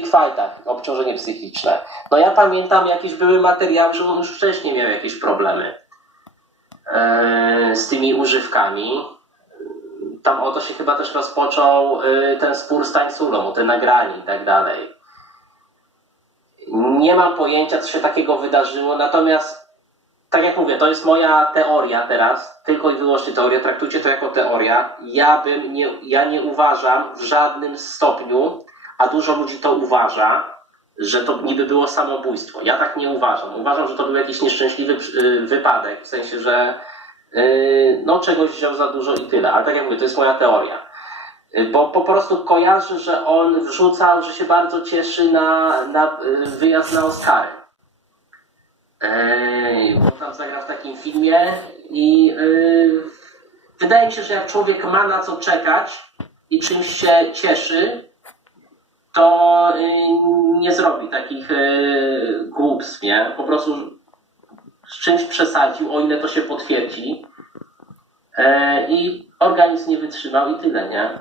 fightach, obciążenie psychiczne. No ja pamiętam, jakieś były materiały, że on już wcześniej miał jakieś problemy e, z tymi używkami. Tam o to się chyba też rozpoczął e, ten spór z Tańculą, o te nagranie i tak dalej. Nie mam pojęcia, co się takiego wydarzyło, natomiast tak jak mówię, to jest moja teoria teraz, tylko i wyłącznie teoria, traktujcie to jako teoria. Ja bym nie, ja nie uważam w żadnym stopniu, a dużo ludzi to uważa, że to niby było samobójstwo. Ja tak nie uważam. Uważam, że to był jakiś nieszczęśliwy y, wypadek, w sensie, że y, no czegoś wziął za dużo i tyle. Ale tak jak mówię, to jest moja teoria. Y, Bo po prostu kojarzę, że on wrzucał, że się bardzo cieszy na, na wyjazd na Oscary. Bo tam zagrał w takim filmie i wydaje mi się, że jak człowiek ma na co czekać i czymś się cieszy, to yy, nie zrobi takich yy, głupstw, nie? Po prostu z czymś przesadził, o ile to się potwierdzi. Yy, I organizm nie wytrzymał i tyle, nie?